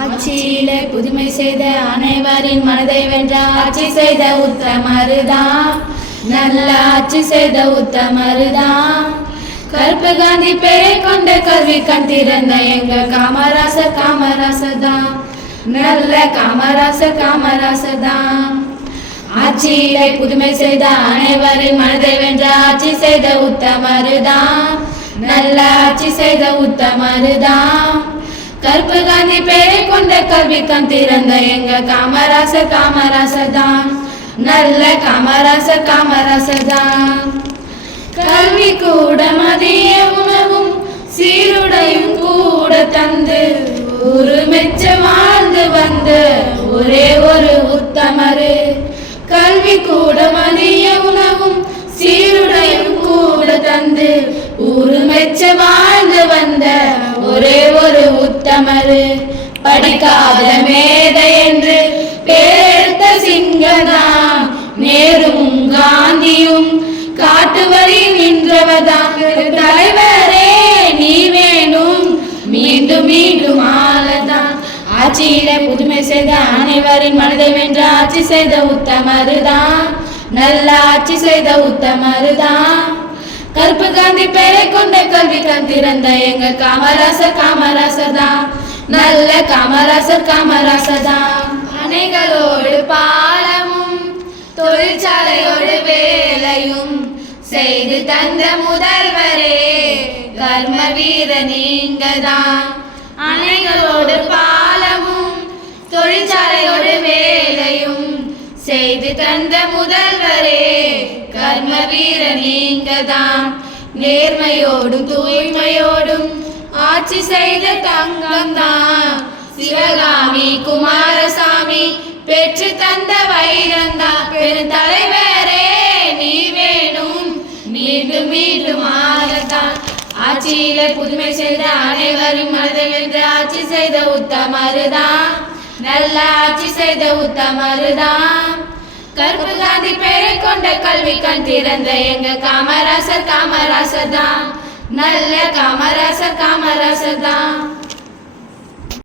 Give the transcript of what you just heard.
ஆட்சியிலே புதுமை செய்த அனைவரின் மனதை வென்ற ஆட்சி செய்த உத்தமருதாம். நல்ல ஆட்சி செய்த உத்தமருதாம். கருப்பு காந்தி பெயரை கொண்ட கல்வி கண் திறந்த எங்க காமராசர் காமராசர்தான். நல்ல காமராசர்தான். ஆட்சியிலே புதுமை செய்த அனைவரின் மனதை வென்ற ஆட்சி செய்த உத்தமருதாம். நல்ல ஆட்சி செய்த உத்தமருதாம். கருப்பு காந்தி பெயரை கொண்ட கல்வி கண் திறந்த எங்க காமராசர்தான். நல்ல காமராசர்தான். கல்வி கூட மதிய உணவும் சீருடையும் கூட தந்து ஒரு மெச்ச வாழ்ந்து வந்த ஒரே ஒரு உத்தமரு. கல்வி கூட மதிய உணவும் சீருடையும் கூட தந்து ஒரு மெச்ச வாழ்ந்து வந்த ஒரே ஒரு உத்தமரு. படிக்காத மேதை என்று பேரெடுத்த சிங்கதான் நேருவும் காந்தியும் காட்டு வழி நின்றவதான். தலைவரே நீ வேணும் மீண்டும் மீண்டும் ஆளதான். ஆட்சியிலே புதுமை செய்த அனைவரின் மனதை வென்ற ஆட்சி செய்த உத்தமருதான். நல்ல ஆட்சி செய்த உத்தமருதான். கருப்பு காந்தி பெயரை கொண்ட கல்வி கண் திறந்த எங்க காமராசர்தான். நல்ல காமராசர்தான். அணைகளோடு பாலமும் தொழிற்சாலையோடு வேலையும் செய்து தந்த முதல்வரே கர்ம வீர நீங்கதான். அணைகளோடு பாலமும் தொழிற்சாலையோடு வேலையும் செய்து தந்த முதல்வரே கர்ம வீர நீங்கதான். நேர்மையோடும் தூய்மையோடும் ஆட்சி செய்த தங்கம்தான். சிவகாமி குமாரசாமி பெற்று தந்த வைரந்தான். பெரும் தலைவரே நீ வேணும் மீண்டும் மீண்டும் ஆளதான். ஆட்சியிலே புதுமை செய்த அனைவரும் மனதை வென்ற ஆட்சி செய்த உத்தமருதான். நல்ல ஆட்சி செய்த உத்தமருதான். கருப்பு காந்தி பெயரை கொண்ட கல்வி கண் திறந்த எங்க காமராசர்தான். நல்ல காமராசர்தான்.